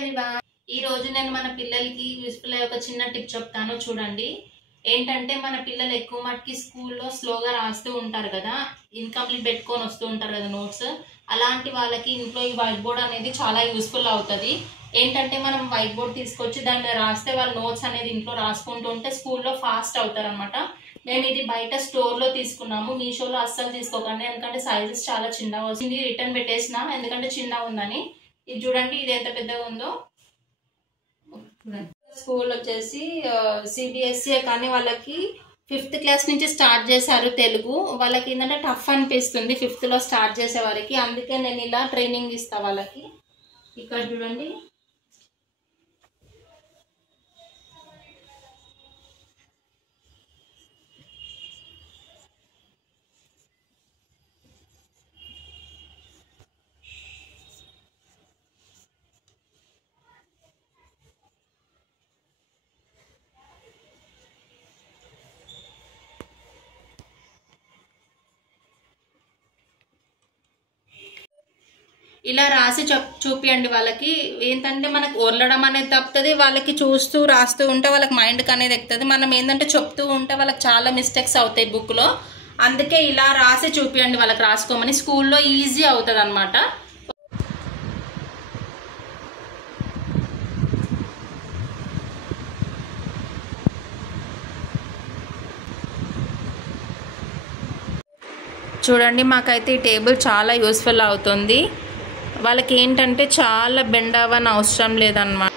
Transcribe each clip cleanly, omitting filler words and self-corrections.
Everyone, ఈ రోజు నేను మన పిల్లలకి యూస్ఫుల్ అయ్యే ఒక చిన్న టిప్ చెప్తాను చూడండి. ఏంటంటే మన పిల్లలు ఎక్కువ మటుకి స్కూల్లో స్లోగా రాస్తూ ఉంటారు కదా, ఇన్కంప్లీట్ పెట్టుకొని వస్తూ ఉంటారు కదా నోట్స్. అలాంటి వాళ్ళకి ఇంట్లో ఈ వైట్ బోర్డ్ అనేది చాలా యూస్ఫుల్ అవుతుంది. ఏంటంటే మనం వైట్ బోర్డ్ తీసుకొచ్చి దాని మీద రాస్తే వాళ్ళ నోట్స్ అనేది ఇంట్లో రాసుకుంటూ ఉంటే స్కూల్లో ఫాస్ట్ అవుతారు అనమాట. మేము ఇది బయట స్టోర్లో తీసుకున్నాము, మీషోలో అస్సలు తీసుకోకండి, ఎందుకంటే సైజెస్ చాలా చిన్నగా వచ్చింది. రిటర్న్ పెట్టేసిన ఎందుకంటే చిన్నగా ఉందని. ఇది చూడండి, ఇది ఎంత పెద్దగా ఉందో. స్కూల్ వచ్చేసి సిబిఎస్ఈ, కానీ వాళ్ళకి 5th క్లాస్ నుంచి స్టార్ట్ చేశారు తెలుగు. వాళ్ళకి ఏంటంటే టఫ్ అనిపిస్తుంది 5th లో స్టార్ట్ చేసే వారికి, అందుకే నేను ఇలా ట్రైనింగ్ ఇస్తా వాళ్ళకి. ఇక్కడ చూడండి, ఇలా రాసి చూపియండి వాళ్ళకి. ఏంటంటే మనకు ఒరలడం అనేది తప్పుతుంది, వాళ్ళకి చూస్తూ రాస్తూ ఉంటే వాళ్ళకి మైండ్కి అనేది ఎక్కుతుంది. మనం ఏంటంటే చెప్తూ ఉంటే వాళ్ళకి చాలా మిస్టేక్స్ అవుతాయి బుక్లో, అందుకే ఇలా రాసి చూపియండి వాళ్ళకి రాసుకోమని. స్కూల్లో ఈజీ అవుతుంది అనమాట. చూడండి, మాకైతే ఈ టేబుల్ చాలా యూస్ఫుల్ అవుతుంది. వాళ్ళకి ఏంటంటే చాలా బెండ్ అవ్వని అవసరం లేదన్నమాట.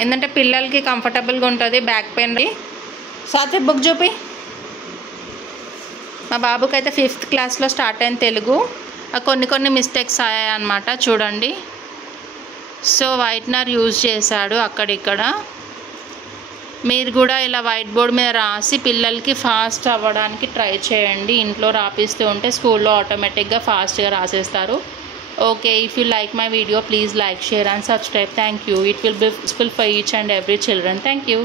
ఏంటంటే పిల్లలకి కంఫర్టబుల్గా ఉంటుంది. బ్యాక్ పెయిన్ సాత్వి బుక్ చూపి. మా బాబుకి అయితే 5th క్లాస్లో స్టార్ట్ అయిన తెలుగు. కొన్ని మిస్టేక్స్ అయ్యాయన్నమాట చూడండి. సో వైట్నర్ యూజ్ చేశాడు అక్కడిక్కడ. మీరు కూడా ఇలా వైట్ బోర్డ్ మీద రాసి పిల్లలకి ఫాస్ట్ అవ్వడానికి ట్రై చేయండి. ఇంట్లో రాపిస్తూ ఉంటే స్కూల్లో ఆటోమేటిక్గా ఫాస్ట్గా రాసేస్తారు. Okay, if you like my video, please like, share and subscribe. Thank you. It will be useful for each and every children. Thank you.